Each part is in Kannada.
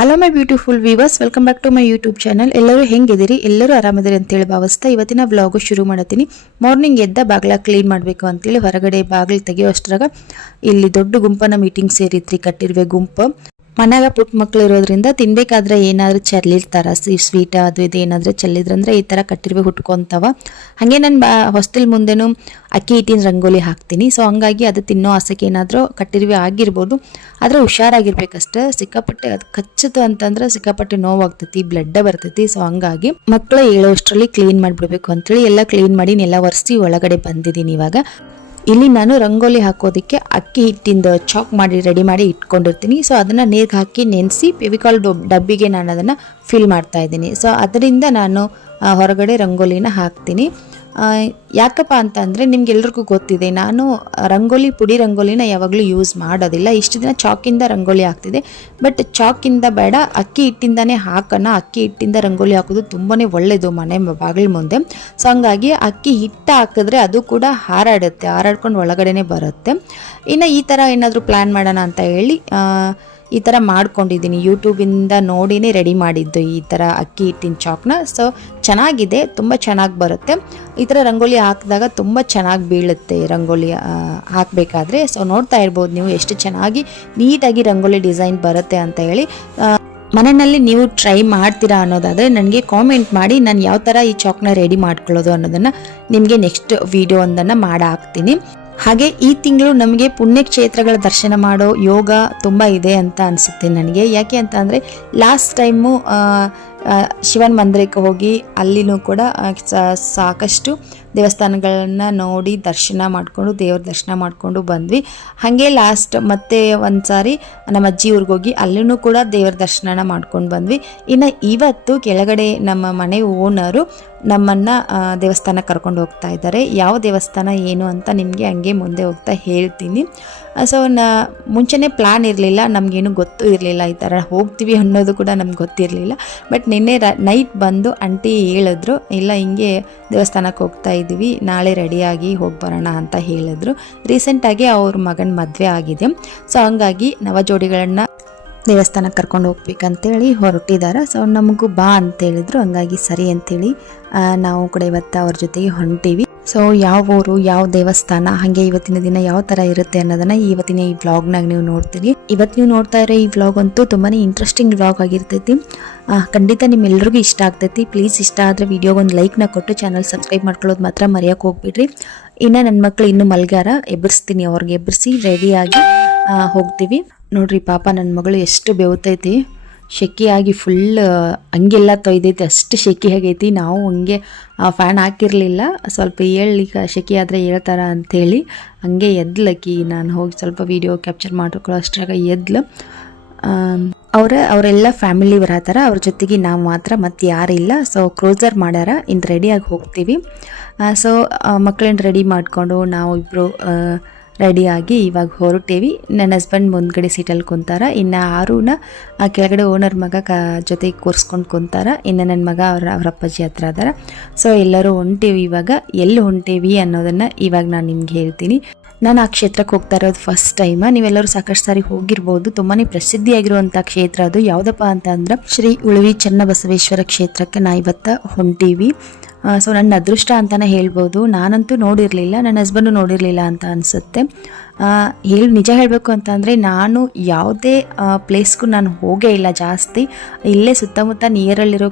Hello my beautiful viewers, welcome back to my YouTube channel. ಎಲ್ಲರೂ ಹೆಂಗಿದ್ದೀರಿ? ಎಲ್ಲರೂ ಆರಾಮದಿರಿ ಅಂತೇಳಿ ಭಾವಿಸ್ತಾ ಇವತ್ತಿನ ಬ್ಲಾಗು ಶುರು ಮಾಡತ್ತೀನಿ. ಮಾರ್ನಿಂಗ್ ಎದ್ದ ಬಾಗ್ಲ ಕ್ಲೀನ್ ಮಾಡಬೇಕು ಅಂತೇಳಿ ಹೊರಗಡೆ ಬಾಗಿಲು ತೆಗೆಯೋಷ್ಟ್ರಾಗ ಇಲ್ಲಿ ದೊಡ್ಡ ಗುಂಪನ ಮೀಟಿಂಗ್ ಸೇರಿತ್ರಿ. ಕಟ್ಟಿರುವೆ ಗುಂಪು ಮನ್ಯಾಗ ಪುಟ್ಟ ಮಕ್ಳು ಇರೋದ್ರಿಂದ ತಿನ್ಬೇಕಾದ್ರೆ ಏನಾದ್ರು ಚೆಲ್ಲಿರ್ತಾರ, ಸ್ವೀಟ್ ಅದು ಇದು ಏನಾದ್ರು ಚೆಲ್ಲಿದ್ರಂದ್ರೆ ಈ ತರ ಕಟ್ಟಿರುವೆ ಹುಟ್ಕೊಂತವ. ಹಾಗೆ ನಾನು ಹೊಸ್ತಿಲ್ ಮುಂದೆನು ಅಕ್ಕಿ ಹಿಟ್ಟಿನ ರಂಗೋಲಿ ಹಾಕ್ತೀನಿ. ಸೊ ಹಂಗಾಗಿ ಅದು ತಿನ್ನೋ ಆಸೆಗೆ ಏನಾದರೂ ಕಟ್ಟಿರುವೆ ಆಗಿರ್ಬೋದು, ಆದರೆ ಹುಷಾರಾಗಿರ್ಬೇಕಷ್ಟೇ. ಸಿಕ್ಕಾಪಟ್ಟೆ ಅದು ಕಚ್ಚತು ಅಂತಂದ್ರೆ ಸಿಕ್ಕಾಪಟ್ಟೆ ನೋವಾಗ್ತೈತಿ, ಬ್ಲಡ್ ಬರ್ತೈತಿ. ಸೊ ಹಂಗಾಗಿ ಮಕ್ಕಳು ಹೇಳೋಷ್ಟರಲ್ಲಿ ಕ್ಲೀನ್ ಮಾಡಿಬಿಡ್ಬೇಕು ಅಂತೇಳಿ ಎಲ್ಲ ಕ್ಲೀನ್ ಮಾಡಿ ನೆಲ ಒರೆಸಿ ಒಳಗಡೆ ಬಂದಿದ್ದೀನಿ. ಇವಾಗ ಇಲ್ಲಿ ನಾನು ರಂಗೋಲಿ ಹಾಕೋದಕ್ಕೆ ಅಕ್ಕಿ ಹಿಟ್ಟಿಂದ ಚಾಕ್ ಮಾಡಿ ರೆಡಿ ಮಾಡಿ ಇಟ್ಕೊಂಡಿರ್ತೀನಿ. ಸೊ ಅದನ್ನು ನೀರಿಗೆ ಹಾಕಿ ನೆನೆಸಿ ಫೆವಿಕಾಲ್ ಡಬ್ಬಿಗೆ ನಾನು ಅದನ್ನು ಫಿಲ್ ಮಾಡ್ತಾ ಇದ್ದೀನಿ. ಸೊ ಅದರಿಂದ ನಾನು ಹೊರಗಡೆ ರಂಗೋಲಿನ ಹಾಕ್ತೀನಿ. ಯಾಕಪ್ಪ ಅಂತ ಅಂದರೆ ನಿಮ್ಗೆಲ್ರಿಗೂ ಗೊತ್ತಿದೆ, ನಾನು ಪುಡಿ ರಂಗೋಲಿನ ಯಾವಾಗಲೂ ಯೂಸ್ ಮಾಡೋದಿಲ್ಲ. ಇಷ್ಟು ದಿನ ಚಾಕಿಂದ ರಂಗೋಲಿ ಹಾಕ್ತಿದೆ. ಬಟ್ ಚಾಕಿಂದ ಬೇಡ, ಅಕ್ಕಿ ಹಿಟ್ಟಿಂದನೇ ಹಾಕೋಣ. ಅಕ್ಕಿ ಹಿಟ್ಟಿಂದ ರಂಗೋಲಿ ಹಾಕೋದು ತುಂಬಾ ಒಳ್ಳೆಯದು ಮನೆ ಬಾಗಿಲು ಮುಂದೆ. ಸೊ ಹಂಗಾಗಿ ಅಕ್ಕಿ ಹಿಟ್ಟು ಹಾಕಿದ್ರೆ ಅದು ಕೂಡ ಹಾರಾಡ್ಕೊಂಡು ಒಳಗಡೆನೆ ಬರುತ್ತೆ. ಇನ್ನು ಈ ಥರ ಏನಾದರೂ ಪ್ಲ್ಯಾನ್ ಮಾಡೋಣ ಅಂತ ಹೇಳಿ ಈ ಥರ ಮಾಡ್ಕೊಂಡಿದ್ದೀನಿ. ಯೂಟ್ಯೂಬಿಂದ ನೋಡಿನೇ ರೆಡಿ ಮಾಡಿದ್ದು ಈ ಥರ ಅಕ್ಕಿ ಹಿಟ್ಟಿನ ಚಾಕ್ನ. ಸೊ ಚೆನ್ನಾಗಿದೆ, ತುಂಬ ಚೆನ್ನಾಗಿ ಬರುತ್ತೆ. ಈ ಥರ ರಂಗೋಲಿ ಹಾಕಿದಾಗ ತುಂಬ ಚೆನ್ನಾಗಿ ಬೀಳುತ್ತೆ ರಂಗೋಲಿ ಹಾಕಬೇಕಾದ್ರೆ. ಸೊ ನೋಡ್ತಾ ಇರ್ಬೋದು ನೀವು ಎಷ್ಟು ಚೆನ್ನಾಗಿ ನೀಟಾಗಿ ರಂಗೋಲಿ ಡಿಸೈನ್ ಬರುತ್ತೆ ಅಂತ ಹೇಳಿ. ಮನೆಯಲ್ಲಿ ನೀವು ಟ್ರೈ ಮಾಡ್ತೀರಾ ಅನ್ನೋದಾದರೆ ನನಗೆ ಕಾಮೆಂಟ್ ಮಾಡಿ, ನಾನು ಯಾವ ಥರ ಈ ಚಾಕ್ನ ರೆಡಿ ಮಾಡ್ಕೊಳ್ಳೋದು ಅನ್ನೋದನ್ನು ನಿಮಗೆ ನೆಕ್ಸ್ಟ್ ವಿಡಿಯೋ ಒಂದನ್ನು ಹಾಕ್ತೀನಿ. ಹಾಗೆ ಈ ತಿಂಗಳು ನಮಗೆ ಪುಣ್ಯಕ್ಷೇತ್ರಗಳ ದರ್ಶನ ಮಾಡೋ ಯೋಗ ತುಂಬ ಇದೆ ಅಂತ ಅನಿಸುತ್ತೆ ನನಗೆ. ಯಾಕೆ ಅಂತ ಅಂದರೆ ಲಾಸ್ಟ್ ಟೈಮು ಶಿವನ ಮಂದಿರಕ್ಕೆ ಹೋಗಿ ಅಲ್ಲಿನೂ ಕೂಡ ಸಾಕಷ್ಟು ದೇವಸ್ಥಾನಗಳನ್ನ ನೋಡಿ ದರ್ಶನ ಮಾಡಿಕೊಂಡು ದೇವ್ರ ದರ್ಶನ ಮಾಡಿಕೊಂಡು ಬಂದ್ವಿ. ಹಾಗೆ ಲಾಸ್ಟ್ ಮತ್ತೆ ಒಂದು ಸಾರಿ ನಮ್ಮ ಅಜ್ಜಿ ಊರಿಗೆ ಹೋಗಿ ಅಲ್ಲೂ ಕೂಡ ದೇವ್ರ ದರ್ಶನ ಮಾಡ್ಕೊಂಡು ಬಂದ್ವಿ. ಇನ್ನು ಇವತ್ತು ಕೆಳಗಡೆ ನಮ್ಮ ಮನೆ ಓನರು ನಮ್ಮನ್ನು ದೇವಸ್ಥಾನಕ್ಕೆ ಕರ್ಕೊಂಡು ಹೋಗ್ತಾ ಇದ್ದಾರೆ. ಯಾವ ದೇವಸ್ಥಾನ ಏನು ಅಂತ ನಿಮಗೆ ಹಂಗೆ ಮುಂದೆ ಹೋಗ್ತಾ ಹೇಳ್ತೀನಿ. ಸೊ ಮುಂಚೆನೇ ಪ್ಲ್ಯಾನ್ ಇರಲಿಲ್ಲ, ನಮಗೇನು ಗೊತ್ತೂ ಇರಲಿಲ್ಲ ಈ ಥರ ಹೋಗ್ತೀವಿ ಅನ್ನೋದು ಕೂಡ ನಮ್ಗೆ ಗೊತ್ತಿರಲಿಲ್ಲ. ಬಟ್ ನಿನ್ನೆ ನೈಟ್ ಬಂದು ಆಂಟಿ ಹೇಳಿದ್ರು, ಇಲ್ಲ ಹಿಂಗೆ ದೇವಸ್ಥಾನಕ್ಕೆ ಹೋಗ್ತಾ ಇದ್ದೀವಿ, ನಾಳೆ ರೆಡಿಯಾಗಿ ಹೋಗಿ ಬರೋಣ ಅಂತ ಹೇಳಿದ್ರು. ರೀಸೆಂಟಾಗಿ ಅವ್ರ ಮಗನ ಮದುವೆ ಆಗಿದೆ. ಸೊ ಹಂಗಾಗಿ ನವಜೋಡಿಗಳನ್ನು ದೇವಸ್ಥಾನಕ್ಕೆ ಕರ್ಕೊಂಡು ಹೋಗ್ಬೇಕಂತೇಳಿ ಹೊರಟಿದ್ದಾರೆ. ಸೊ ನಮಗೂ ಬಾ ಅಂತೇಳಿದ್ರು, ಹಂಗಾಗಿ ಸರಿ ಅಂತೇಳಿ ನಾವು ಕೂಡ ಇವತ್ತು ಅವ್ರ ಜೊತೆಗೆ ಹೊಂಟೀವಿ. ಸೊ ಯಾವ ಊರು, ಯಾವ ದೇವಸ್ಥಾನ, ಹಾಗೆ ಇವತ್ತಿನ ದಿನ ಯಾವ ಥರ ಇರುತ್ತೆ ಅನ್ನೋದನ್ನು ಇವತ್ತಿನ ಈ ವ್ಲಾಗ್ನಾಗ ನೀವು ನೋಡ್ತೀರಿ. ಇವತ್ತು ನೀವು ನೋಡ್ತಾ ಇರೋ ಈ ವ್ಲಾಗ್ ಅಂತೂ ತುಂಬಾ ಇಂಟ್ರೆಸ್ಟಿಂಗ್ ವ್ಲಾಗ್ ಆಗಿರ್ತೈತಿ. ಖಂಡಿತ ನಿಮ್ಮೆಲ್ಲರಿಗೂ ಇಷ್ಟ ಆಗ್ತೈತಿ. ಪ್ಲೀಸ್ ಇಷ್ಟ ಆದರೆ ವಿಡಿಯೋಗೊಂದು ಲೈಕ್ನ ಕೊಟ್ಟು ಚಾನಲ್ ಸಬ್ಸ್ಕ್ರೈಬ್ ಮಾಡ್ಕೊಳ್ಳೋದು ಮಾತ್ರ ಮರೆಯೋಕೆ ಹೋಗ್ಬಿಡ್ರಿ. ಇನ್ನು ನನ್ನ ಮಕ್ಕಳು ಇನ್ನೂ ಮಲ್ಗಾರ, ಎಬ್ಬರಿಸ್ತೀನಿ. ಅವ್ರಿಗೆ ಎಬ್ಬರಿಸಿ ರೆಡಿಯಾಗಿ ಹೋಗ್ತೀವಿ. ನೋಡ್ರಿ ಪಾಪ ನನ್ನ ಮಗಳು ಎಷ್ಟು ಬೆವತೈತಿ, ಶೆಕಿಯಾಗಿ ಫುಲ್ ಹಂಗೆಲ್ಲ ತೊಯ್ದೈತಿ, ಅಷ್ಟು ಶೆಕಿ ಆಗೈತಿ. ನಾವು ಹಂಗೆ ಫ್ಯಾನ್ ಹಾಕಿರಲಿಲ್ಲ, ಸ್ವಲ್ಪ ಈಗ ಶೆಕಿ ಆದರೆ ಹೇಳ್ತಾರ ಅಂಥೇಳಿ ಹಂಗೆ ಎದ್ಲಕ್ಕಿ. ನಾನು ಹೋಗಿ ಸ್ವಲ್ಪ ವೀಡಿಯೋ ಕ್ಯಾಪ್ಚರ್ ಮಾಡ್ಕೊಳ್ಳೋ ಅಷ್ಟ್ರಾಗ ಎದ್ಲು. ಅವರೆಲ್ಲ ಫ್ಯಾಮಿಲಿ ಬರತ್ತಾರ, ಅವ್ರ ಜೊತೆಗೆ ನಾವು ಮಾತ್ರ, ಮತ್ತು ಯಾರಿಲ್ಲ. ಸೊ ಕ್ರೂಸರ್ ಮಾಡ್ಯಾರ, ಇನ್ನು ರೆಡಿಯಾಗಿ ಹೋಗ್ತೀವಿ. ಸೊ ಮಕ್ಕಳನ್ನ ರೆಡಿ ಮಾಡಿಕೊಂಡು ನಾವು ಇಬ್ಬರು ರೆಡಿಯಾಗಿ ಇವಾಗ ಹೊರಟೇವಿ. ನನ್ನ ಹಸ್ಬೆಂಡ್ ಮುಂದ್ಗಡೆ ಸೀಟಲ್ಲಿ ಕುಂತಾರ, ಇನ್ನು ಆರುನ ಕೆಳಗಡೆ ಓನರ್ ಮಗ ಜೊತೆಗೆ ಕೂರಿಸ್ಕೊಂಡು ಕುಂತಾರ. ಇನ್ನು ನನ್ನ ಮಗ ಅವ್ರ ಅಪ್ಪಾಜಿ ಹತ್ರ ಅದಾರ. ಸೊ ಎಲ್ಲರೂ ಹೊಂಟೇವಿ. ಇವಾಗ ಎಲ್ಲಿ ಹೊಂಟೇವಿ ಅನ್ನೋದನ್ನು ಇವಾಗ ನಾನು ನಿಮ್ಗೆ ಹೇಳ್ತೀನಿ. ನಾನು ಆ ಕ್ಷೇತ್ರಕ್ಕೆ ಹೋಗ್ತಾ ಇರೋದು ಫಸ್ಟ್ ಟೈಮ್. ನೀವೆಲ್ಲರೂ ಸಾಕಷ್ಟು ಸಾರಿ ಹೋಗಿರ್ಬೋದು. ತುಂಬಾ ಪ್ರಸಿದ್ಧಿಯಾಗಿರುವಂಥ ಕ್ಷೇತ್ರ ಅದು. ಯಾವುದಪ್ಪ ಅಂತ ಅಂದ್ರೆ ಶ್ರೀ ಉಳುವಿ ಚನ್ನಬಸವೇಶ್ವರ ಕ್ಷೇತ್ರಕ್ಕೆ ನಾ ಇವತ್ತು ಹೊಂಟೀವಿ. ಸೊ ನನ್ನ ಅದೃಷ್ಟ ಅಂತಲೇ ಹೇಳ್ಬೋದು. ನಾನಂತೂ ನೋಡಿರಲಿಲ್ಲ, ನನ್ನ ಹಸ್ಬೆಂಡು ನೋಡಿರಲಿಲ್ಲ ಅಂತ ಅನಿಸುತ್ತೆ. ನಿಜ ಹೇಳಬೇಕು ಅಂತ ಅಂದರೆ ನಾನು ಯಾವುದೇ ಪ್ಲೇಸ್ಗೂ ನಾನು ಹೋಗೇ ಇಲ್ಲ ಜಾಸ್ತಿ. ಇಲ್ಲೇ ಸುತ್ತಮುತ್ತ ನಿಯರಲ್ಲಿರೋ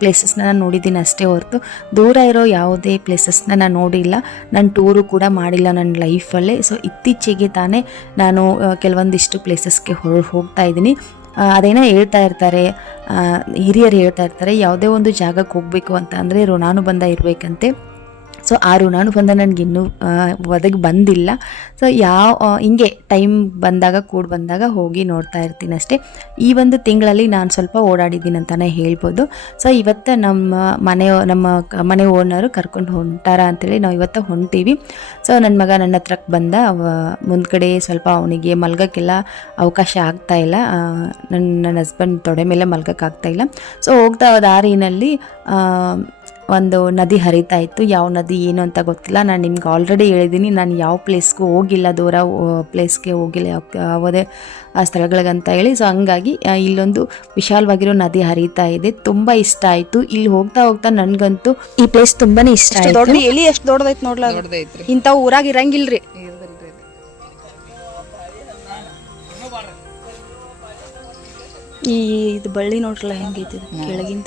ಪ್ಲೇಸಸ್ನ ನಾನು ನೋಡಿದ್ದೀನಿ ಅಷ್ಟೇ ಹೊರತು ದೂರ ಇರೋ ಯಾವುದೇ ಪ್ಲೇಸಸ್ನ ನಾನು ನೋಡಿಲ್ಲ. ನಾನು ಟೂರು ಕೂಡ ಮಾಡಿಲ್ಲ ನನ್ನ ಲೈಫಲ್ಲೇ. ಸೊ ಇತ್ತೀಚೆಗೆ ತಾನೇ ನಾನು ಕೆಲವೊಂದಿಷ್ಟು ಪ್ಲೇಸಸ್ಗೆ ಹೋಗ್ತಾ ಇದ್ದೀನಿ. ಅದೇನೋ ಹೇಳ್ತಾ ಇರ್ತಾರೆ, ಹಿರಿಯರು ಹೇಳ್ತಾ ಇರ್ತಾರೆ, ಯಾವುದೇ ಒಂದು ಜಾಗಕ್ಕೆ ಹೋಗಬೇಕು ಅಂತ ಅಂದರೆ ಋಣಾನುಬಂಧ ಇರಬೇಕಂತೆ. ಸೊ ಆ ಋಣಾನುಬಂಧ ನನಗಿನ್ನೂ ಒದಗಿ ಬಂದಿಲ್ಲ. ಸೊ ಹಿಂಗೆ ಟೈಮ್ ಬಂದಾಗ ಬಂದಾಗ ಹೋಗಿ ನೋಡ್ತಾ ಇರ್ತೀನಿ ಅಷ್ಟೇ. ಈ ಒಂದು ತಿಂಗಳಲ್ಲಿ ನಾನು ಸ್ವಲ್ಪ ಓಡಾಡಿದ್ದೀನಿ ಅಂತಲೇ ಹೇಳ್ಬೋದು. ಸೊ ಇವತ್ತು ನಮ್ಮ ಮನೆ ಓನರು ಕರ್ಕೊಂಡು ಹೊಂಟಾರ ಅಂತೇಳಿ ನಾವು ಇವತ್ತು ಹೊಂಟೀವಿ. ಸೊ ನನ್ನ ಮಗ ನನ್ನ ಹತ್ರಕ್ಕೆ ಬಂದ. ಮುಂದ್ಗಡೆ ಸ್ವಲ್ಪ ಅವನಿಗೆ ಮಲ್ಗೋಕ್ಕೆಲ್ಲ ಅವಕಾಶ ಆಗ್ತಾಯಿಲ್ಲ, ನನ್ನ ಹಸ್ಬೆಂಡ್ ತೊಡೆ ಮೇಲೆ ಮಲ್ಗೋಕ್ಕಾಗ್ತಾಯಿಲ್ಲ. ಸೊ ಹೋಗ್ತಾ ದಾರಿನಲ್ಲಿ ಒಂದು ನದಿ ಹರಿತಾ ಇತ್ತು. ಯಾವ ನದಿ ಏನು ಅಂತ ಗೊತ್ತಿಲ್ಲ. ನಾನು ನಿಮ್ಗೆ ಆಲ್ರೆಡಿ ಹೇಳಿದ್ದೀನಿ, ನಾನು ಯಾವ ಪ್ಲೇಸ್ಗೂ ಹೋಗಿಲ್ಲ, ದೂರ ಪ್ಲೇಸ್ಗೆ ಹೋಗಿಲ್ಲ ಯಾವುದೇ ಸ್ಥಳಗಳಿಗಂತ ಹೇಳಿ. ಸೊ ಹಂಗಾಗಿ ಇಲ್ಲೊಂದು ವಿಶಾಲವಾಗಿರೋ ನದಿ ಹರಿತಾ ಇದೆ. ತುಂಬ ಇಷ್ಟ ಆಯಿತು. ಇಲ್ಲಿ ಹೋಗ್ತಾ ಹೋಗ್ತಾ ನನಗಂತೂ ಈ ಪ್ಲೇಸ್ ತುಂಬಾನೇ ಇಷ್ಟ ಆಯಿತು. ದೊಡ್ಡ ಎಲಿ ಎಷ್ಟು ದೊಡ್ಡದೈತೆ ನೋಡ್ಲಾ, ಇಂಥವು ಊರಾಗ ಇರಂಗಿಲ್ರಿ. ಈ ಇದು ಬಳ್ಳಿ ನೋಡ್ರಲ್ಲ ಹೆಂಗೈತಿ ಕೆಳಗಿಂದ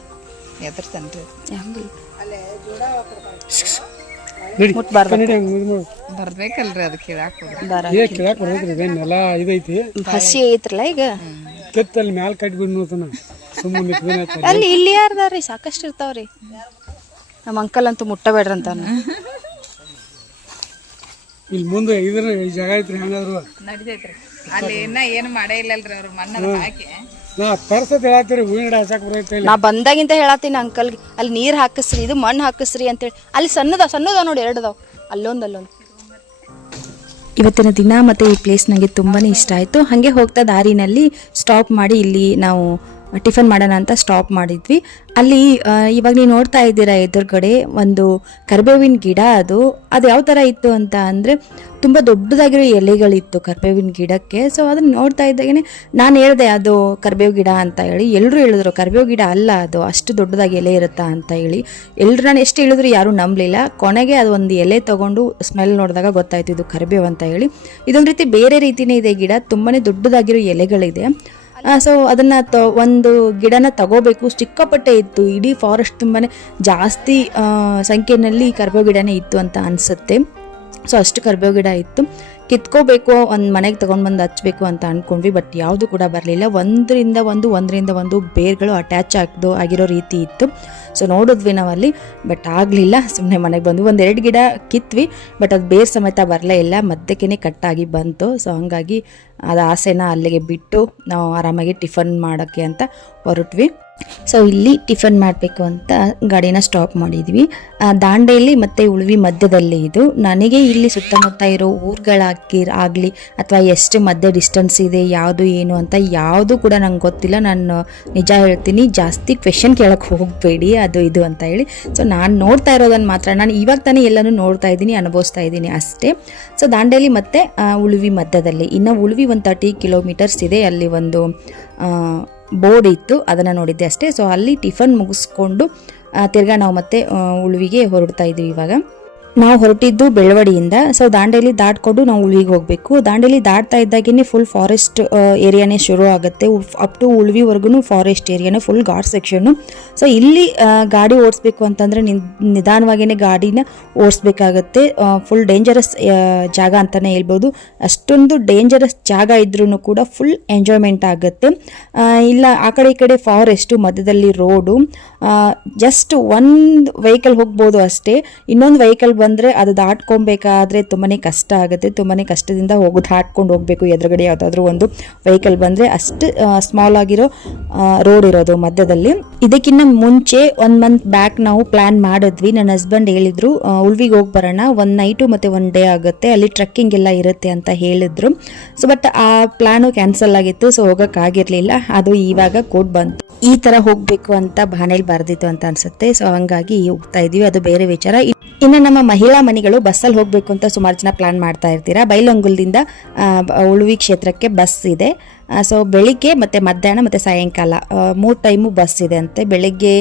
ಬರ್ಬೇಕಲ್ರಿ ಅದಕ್ಕೆ ಹಸಿ ಐತ್ರಲ್ಲ ಈಗ ಮ್ಯಾಲ ಕಟ್ಬಿಡ್ ಅಲ್ಲಿ ಇಲ್ಲಿ ಯಾರ್ದಾರ್ರಿ ಸಾಕಷ್ಟು ಇರ್ತಾವ್ರಿ. ನಮ್ಮ ಅಂಕಲ್ ಅಂತೂ ಮುಟ್ಟಬೇಡ್ರಿ ಅಂತ ಇಲ್ಲಿ ಮುಂದೆ ಇದ್ರ ಜಾಗ ಐತ್ರಿ. ಹಂಗಾದ್ರು ನಡಿತೈತ್ರಿ ಅಲ್ಲಿ ಇನ್ನ ಏನು ಮಾಡೇ ಇಲ್ಲಲ್ರಿ ಅವ್ರು ಮಣ್ಣ ಹಾಕಿ. ನಾ ತರ್ಸತ್ ಹೇಳತ್ತೀರಿ ಹೂವಿನ ಗಿಡ ಹಚ್ಚಾಕ್ ಬರೈತೆ. ನಾ ಬಂದಾಗಿಂತ ಹೇಳತ್ತೀನಿ ಅಂಕಲ್ಗೆ, ಅಲ್ಲಿ ನೀರ್ ಹಾಕಿಸ್ರಿ, ಇದು ಮಣ್ಣು ಹಾಕಿಸ್ರಿ ಅಂತೇಳಿ. ಅಲ್ಲಿ ಸಣ್ಣದ ನೋಡಿ, 2 ಅದಾವ, ಅಲ್ಲೊಂದು. ಇವತ್ತಿನ ದಿನ ಮತ್ತು ಈ ಪ್ಲೇಸ್ ನನಗೆ ತುಂಬಾ ಇಷ್ಟ ಆಯಿತು. ಹಾಗೆ ಹೋಗ್ತಾ ದಾರಿನಲ್ಲಿ ಸ್ಟಾಪ್ ಮಾಡಿ ಇಲ್ಲಿ ನಾವು ಟಿಫನ್ ಮಾಡೋಣ ಅಂತ ಸ್ಟಾಪ್ ಮಾಡಿದ್ವಿ. ಅಲ್ಲಿ ಇವಾಗ ನೀವು ನೋಡ್ತಾ ಇದ್ದೀರಾ ಎದುರುಗಡೆ ಒಂದು ಕರಿಬೇವಿನ ಗಿಡ. ಅದು ಯಾವ ಥರ ಇತ್ತು ಅಂತ ಅಂದರೆ ತುಂಬ ದೊಡ್ಡದಾಗಿರೋ ಎಲೆಗಳಿತ್ತು ಕರಿಬೇವಿನ ಗಿಡಕ್ಕೆ. ಸೊ ಅದನ್ನು ನೋಡ್ತಾ ಇದ್ದಾಗೇ ನಾನು ಹೇಳಿದೆ ಅದು ಕರಿಬೇವು ಗಿಡ ಅಂತ ಹೇಳಿ. ಎಲ್ಲರೂ ಹೇಳಿದ್ರು ಕರಿಬೇವು ಗಿಡ ಅಲ್ಲ, ಅದು ಅಷ್ಟು ದೊಡ್ಡದಾಗಿ ಎಲೆ ಇರುತ್ತಾ ಅಂತ ಹೇಳಿ. ಎಲ್ಲರೂ ನಾನು ಎಷ್ಟು ಹೇಳಿದ್ರು ಯಾರೂ ನಂಬಲಿಲ್ಲ. ಕೊನೆಗೆ ಅದು ಒಂದು ಎಲೆ ತೊಗೊಂಡು ಸ್ಮೆಲ್ ನೋಡಿದಾಗ ಗೊತ್ತಾಯ್ತು ಇದು ಕರಿಬೇವು ಅಂತ ಹೇಳಿ. ಇದೊಂದು ರೀತಿ ಬೇರೆ ರೀತಿಯೇ ಇದೆ ಗಿಡ, ತುಂಬಾ ದೊಡ್ಡದಾಗಿರೋ ಎಲೆಗಳಿದೆ. ಸೊ ಅದನ್ನು ಒಂದು ಗಿಡನ ತಗೋಬೇಕು, ಸಿಕ್ಕಾಪಟ್ಟೆ ಇತ್ತು. ಇಡೀ ಫಾರೆಸ್ಟ್ ತುಂಬಾ ಜಾಸ್ತಿ ಸಂಖ್ಯೆಯಲ್ಲಿ ಕರಿಬೇವು ಗಿಡನೇ ಇತ್ತು ಅಂತ ಅನಿಸುತ್ತೆ. ಸೊ ಅಷ್ಟು ಕರಿಬೇವು ಗಿಡ ಇತ್ತು. ಕಿತ್ಕೋಬೇಕು, ಒಂದು ಮನೆಗೆ ತೊಗೊಂಡು ಬಂದು ಹಚ್ಚಬೇಕು ಅಂತ ಅಂದ್ಕೊಂಡ್ವಿ. ಬಟ್ ಯಾವುದು ಕೂಡ ಬರಲಿಲ್ಲ. ಒಂದರಿಂದ ಒಂದು ಬೇರ್ಗಳು ಅಟ್ಯಾಚ್ ಆಗಿರೋ ರೀತಿ ಇತ್ತು. ಸೊ ನೋಡಿದ್ವಿ ನಾವಲ್ಲಿ, ಬಟ್ ಆಗಲಿಲ್ಲ. ಸುಮ್ಮನೆ ಮನೆಗೆ ಬಂದ್ವಿ. 1-2 ಗಿಡ ಕಿತ್ವಿ, ಬಟ್ ಅದು ಬೇರ್ ಸಮೇತ ಬರಲೇ ಇಲ್ಲ, ಮಧ್ಯಕ್ಕೇ ಕಟ್ಟಾಗಿ ಬಂತು. ಸೊ ಹಂಗಾಗಿ ಅದು ಆಸೆನ ಅಲ್ಲಿಗೆ ಬಿಟ್ಟು ನಾವು ಆರಾಮಾಗಿ ಟಿಫನ್ ಮಾಡೋಕ್ಕೆ ಅಂತ ಹೊರಟ್ವಿ. ಸೊ ಇಲ್ಲಿ ಟಿಫನ್ ಮಾಡಬೇಕು ಅಂತ ಗಾಡಿನ ಸ್ಟಾಪ್ ಮಾಡಿದ್ವಿ. ದಾಂಡೇಲಿ ಮತ್ತು ಉಳ್ವಿ ಮಧ್ಯದಲ್ಲಿ ಇದು. ನನಗೆ ಇಲ್ಲಿ ಸುತ್ತಮುತ್ತ ಇರೋ ಊರುಗಳಾಗಲಿ ಅಥವಾ ಎಷ್ಟು ಮಧ್ಯೆ ಡಿಸ್ಟೆನ್ಸ್ ಇದೆ, ಯಾವುದು ಏನು ಅಂತ ಯಾವುದು ಕೂಡ ನಂಗೆ ಗೊತ್ತಿಲ್ಲ. ನಾನು ನಿಜ ಹೇಳ್ತೀನಿ, ಜಾಸ್ತಿ ಕ್ವೆಶನ್ ಕೇಳೋಕ್ಕೆ ಹೋಗಬೇಡಿ ಅದು ಇದು ಅಂತ ಹೇಳಿ. ಸೊ ನಾನು ನೋಡ್ತಾ ಇರೋದನ್ನು ಮಾತ್ರ, ನಾನು ಇವಾಗ ತಾನೇ ಎಲ್ಲನೂ ನೋಡ್ತಾ ಇದ್ದೀನಿ, ಅನುಭವಿಸ್ತಾ ಇದ್ದೀನಿ ಅಷ್ಟೇ. ಸೊ ದಾಂಡೇಲಿ ಮತ್ತು ಉಳ್ವಿ ಮಧ್ಯದಲ್ಲಿ. ಇನ್ನು ಉಳ್ವಿ ಒಂದು 30 ಕಿಲೋಮೀಟರ್ಸ್ ಇದೆ. ಅಲ್ಲಿ ಒಂದು ಬೋರ್ಡ್ ಇತ್ತು, ಅದನ್ನು ನೋಡಿದ್ದೆ ಅಷ್ಟೇ. ಸೊ ಅಲ್ಲಿ ಟಿಫನ್ ಮುಗಿಸ್ಕೊಂಡು ತಿರ್ಗಾ ನಾವು ಮತ್ತೆ ಉಳ್ವಿಗೆ ಹೊರಡ್ತಾ ಇದ್ವಿ. ಇವಾಗ ನಾವು ಹೊರಟಿದ್ದು ಬೆಳವಡಿಯಿಂದ. ಸೊ ದಾಂಡೇಲಿ ದಾಟ್ಕೊಂಡು ನಾವು ಉಳ್ವಿಗೆ ಹೋಗಬೇಕು. ದಾಂಡೇಲಿ ದಾಟ್ತಾ ಇದ್ದಾಗೇ ಫುಲ್ ಫಾರೆಸ್ಟ್ ಏರಿಯಾನೇ ಶುರು ಆಗುತ್ತೆ. ಅಪ್ ಟು ಉಳ್ವಿವರೆಗೂ ಫಾರೆಸ್ಟ್ ಏರಿಯಾನೇ, ಫುಲ್ ಘಾಟ್ ಸೆಕ್ಷನ್ನು. ಸೊ ಇಲ್ಲಿ ಗಾಡಿ ಓಡಿಸ್ಬೇಕು ಅಂತಂದರೆ ನಿಧಾನವಾಗಿಯೇ ಗಾಡಿನ ಓಡಿಸ್ಬೇಕಾಗತ್ತೆ. ಫುಲ್ ಡೇಂಜರಸ್ ಜಾಗ ಅಂತಲೇ ಹೇಳ್ಬೋದು. ಅಷ್ಟೊಂದು ಡೇಂಜರಸ್ ಜಾಗ ಇದ್ರೂ ಕೂಡ ಫುಲ್ ಎಂಜಾಯ್ಮೆಂಟ್ ಆಗುತ್ತೆ. ಇಲ್ಲ ಆ ಕಡೆ ಈ ಕಡೆ ಫಾರೆಸ್ಟು, ಮಧ್ಯದಲ್ಲಿ ರೋಡು, ಜಸ್ಟ್ ಒಂದು ವೆಹಿಕಲ್ ಹೋಗ್ಬೋದು ಅಷ್ಟೇ. ಇನ್ನೊಂದು ವೆಹಿಕಲ್ ಬಂದರೆ ಅದು ದಾಟ್ಕೊಬೇಕಾದ್ರೆ ತುಂಬಾ ಕಷ್ಟ ಆಗುತ್ತೆ. ತುಂಬಾ ಕಷ್ಟದಿಂದ ದಾಟ್ಕೊಂಡು ಹೋಗಬೇಕು. ಎದುರುಗಡೆ ಯಾವುದಾದ್ರೂ ಒಂದು ವೆಹಿಕಲ್ ಬಂದರೆ ಅಷ್ಟು ಸ್ಮಾಲ್ ಆಗಿರೋ ರೋಡ್ ಇರೋದು ಮಧ್ಯದಲ್ಲಿ. ಇದಕ್ಕಿಂತ ಮುಂಚೆ 1 ಮಂತ್ ಬ್ಯಾಕ್ ನಾವು ಪ್ಲ್ಯಾನ್ ಮಾಡಿದ್ವಿ. ನನ್ನ ಹಸ್ಬೆಂಡ್ ಹೇಳಿದರು ಉಳ್ವಿಗೆ ಹೋಗಿ ಬರೋಣ, 1 ನೈಟು ಮತ್ತು 1 ಡೇ ಆಗುತ್ತೆ, ಅಲ್ಲಿ ಟ್ರೆಕ್ಕಿಂಗ್ ಎಲ್ಲ ಇರುತ್ತೆ ಅಂತ ಹೇಳಿದ್ರು. ಸೊ ಬಟ್ ಆ ಪ್ಲ್ಯಾನು ಕ್ಯಾನ್ಸಲ್ ಆಗಿತ್ತು. ಸೊ ಹೋಗೋಕ್ಕಾಗಿರಲಿಲ್ಲ. ಅದು ಇವಾಗ ಕೋಡ್ ಬಂತು. ಈ ಥರ ಹೋಗಬೇಕು ಅಂತ ಬಾನೇಲಿ ಬರೆದಿತ್ತು ಅಂತ ಅನಿಸುತ್ತೆ. ಸೊ ಹಂಗಾಗಿ ಹೋಗ್ತಾ ಇದ್ದೀವಿ, ಅದು ಬೇರೆ ವಿಚಾರ. ಇನ್ನು ನಮ್ಮ ಮಹಿಳಾ ಮನೆಗಳು ಬಸ್ಸಲ್ಲಿ ಹೋಗಬೇಕು ಅಂತ ಸುಮಾರು ಜನ ಪ್ಲಾನ್ ಮಾಡ್ತಾ ಇರ್ತೀರಾ. ಬೈಲಹೊಂಗಲದಿಂದ ಉಳ್ವಿ ಕ್ಷೇತ್ರಕ್ಕೆ ಬಸ್ ಇದೆ. ಸೊ ಬೆಳಿಗ್ಗೆ ಮತ್ತು ಮಧ್ಯಾಹ್ನ ಮತ್ತು ಸಾಯಂಕಾಲ 3 ಟೈಮು ಬಸ್ ಇದೆ ಅಂತೆ. ಬೆಳಗ್ಗೆ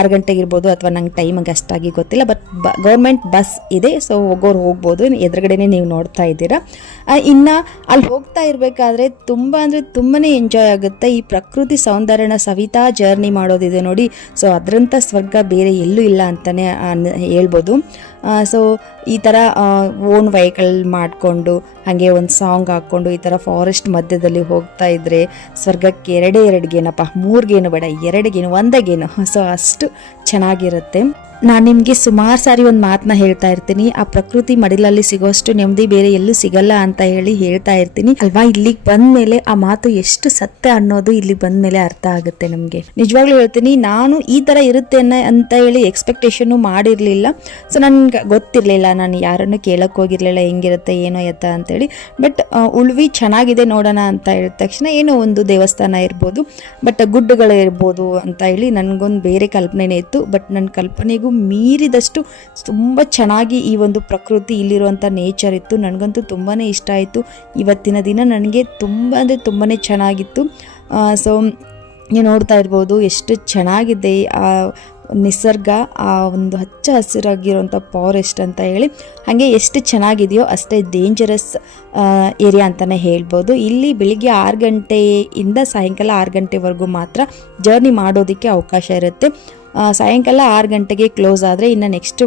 6 ಗಂಟೆಗಿರ್ಬೋದು, ಅಥವಾ ನಂಗೆ ಟೈಮಿಗೆ ಅಷ್ಟಾಗಿ ಗೊತ್ತಿಲ್ಲ. ಬಟ್ ಗೌರ್ಮೆಂಟ್ ಬಸ್ ಇದೆ. ಸೊ ಹೋಗೋರು ಹೋಗ್ಬೋದು. ಎದುರುಗಡೆನೇ ನೀವು ನೋಡ್ತಾ ಇದ್ದೀರಾ. ಇನ್ನು ಅಲ್ಲಿ ಹೋಗ್ತಾ ಇರಬೇಕಾದ್ರೆ ತುಂಬ ಅಂದರೆ ತುಂಬಾ ಎಂಜಾಯ್ ಆಗುತ್ತೆ. ಈ ಪ್ರಕೃತಿ ಸೌಂದರ್ಯನ ಸವಿತಾ ಜರ್ನಿ ಮಾಡೋದಿದೆ ನೋಡಿ. ಸೊ ಅದರಂಥ ಸ್ವರ್ಗ ಬೇರೆ ಎಲ್ಲೂ ಇಲ್ಲ ಅಂತಲೇ ಹೇಳ್ಬೋದು. ಸೊ ಈ ಥರ ಓನ್ ವೆಹಿಕಲ್ ಮಾಡಿಕೊಂಡು ಹಾಗೆ ಒಂದು ಸಾಂಗ್ ಹಾಕ್ಕೊಂಡು ಈ ಥರ ಫಾರೆಸ್ಟ್ ಮಧ್ಯದಲ್ಲಿ ಹೋಗ್ತಾ ಇದ್ದರೆ ಸ್ವರ್ಗಕ್ಕೆ 2 ಗೇನಪ್ಪ, 3 ಗೇನು ಬೇಡ, 2 ಗೇನು, 1 ಗೇನು. ಸೊ ಅಷ್ಟು ಚೆನ್ನಾಗಿರುತ್ತೆ. ನಾನು ನಿಮಗೆ ಸುಮಾರು ಸಾರಿ ಒಂದು ಮಾತನ್ನ ಹೇಳ್ತಾ ಇರ್ತೀನಿ, ಆ ಪ್ರಕೃತಿ ಮಡಿಲಲ್ಲಿ ಸಿಗೋಷ್ಟು ನೆಮ್ಮದಿ ಬೇರೆ ಎಲ್ಲೂ ಸಿಗಲ್ಲ ಅಂತ ಹೇಳಿ ಹೇಳ್ತಾ ಇರ್ತೀನಿ ಅಲ್ವಾ. ಇಲ್ಲಿಗೆ ಬಂದಮೇಲೆ ಆ ಮಾತು ಎಷ್ಟು ಸತ್ಯ ಅನ್ನೋದು ಇಲ್ಲಿ ಬಂದಮೇಲೆ ಅರ್ಥ ಆಗುತ್ತೆ ನಮಗೆ. ನಿಜವಾಗ್ಲೂ ಹೇಳ್ತೀನಿ, ನಾನು ಈ ಥರ ಇರುತ್ತೆ ಅಂತ ಹೇಳಿ ಎಕ್ಸ್ಪೆಕ್ಟೇಷನ್ನು ಮಾಡಿರಲಿಲ್ಲ. ಸೊ ನನಗೆ ಗೊತ್ತಿರಲಿಲ್ಲ, ನಾನು ಯಾರನ್ನು ಕೇಳಕ್ಕೆ ಹೋಗಿರಲಿಲ್ಲ ಹೆಂಗಿರುತ್ತೆ ಏನೋ ಎತ್ತ ಅಂತೇಳಿ. ಬಟ್ ಉಳ್ವಿ ಚೆನ್ನಾಗಿದೆ ನೋಡೋಣ ಅಂತ ಹೇಳಿದ ತಕ್ಷಣ ಏನೋ ಒಂದು ದೇವಸ್ಥಾನ ಇರ್ಬೋದು, ಬಟ್ ಗುಡ್ಡಗಳು ಇರ್ಬೋದು ಅಂತ ಹೇಳಿ ನನಗೊಂದು ಬೇರೆ ಕಲ್ಪನೆನೇ ಇತ್ತು. ಇತ್ತು, ಬಟ್ ನನ್ನ ಕಲ್ಪನೆಗೂ ಮೀರಿದಷ್ಟು ತುಂಬ ಚೆನ್ನಾಗಿ ಈ ಒಂದು ಪ್ರಕೃತಿ ಇಲ್ಲಿರುವಂಥ ನೇಚರ್ ಇತ್ತು. ನನಗಂತೂ ತುಂಬಾ ಇಷ್ಟ ಆಯಿತು. ಇವತ್ತಿನ ದಿನ ನನಗೆ ತುಂಬ ಅಂದರೆ ತುಂಬಾ ಚೆನ್ನಾಗಿತ್ತು. ಸೊ ನೀವು ನೋಡ್ತಾ ಇರ್ಬೋದು ಎಷ್ಟು ಚೆನ್ನಾಗಿದೆ ಆ ನಿಸರ್ಗ, ಆ ಒಂದು ಹಚ್ಚ ಹಸಿರಾಗಿರುವಂಥ ಫಾರೆಸ್ಟ್ ಅಂತ ಹೇಳಿ. ಹಾಗೆ ಎಷ್ಟು ಚೆನ್ನಾಗಿದೆಯೋ ಅಷ್ಟೇ ಡೇಂಜರಸ್ ಏರಿಯಾ ಅಂತಲೇ ಹೇಳ್ಬೋದು. ಇಲ್ಲಿ ಬೆಳಿಗ್ಗೆ 6 ಗಂಟೆಯಿಂದ ಸಾಯಂಕಾಲ 6 ಗಂಟೆವರೆಗೂ ಮಾತ್ರ ಜರ್ನಿ ಮಾಡೋದಕ್ಕೆ ಅವಕಾಶ ಇರುತ್ತೆ. ಸಾಯಂಕಾಲ 6 ಗಂಟೆಗೆ ಕ್ಲೋಸ್ ಆದರೆ ಇನ್ನು ನೆಕ್ಸ್ಟ್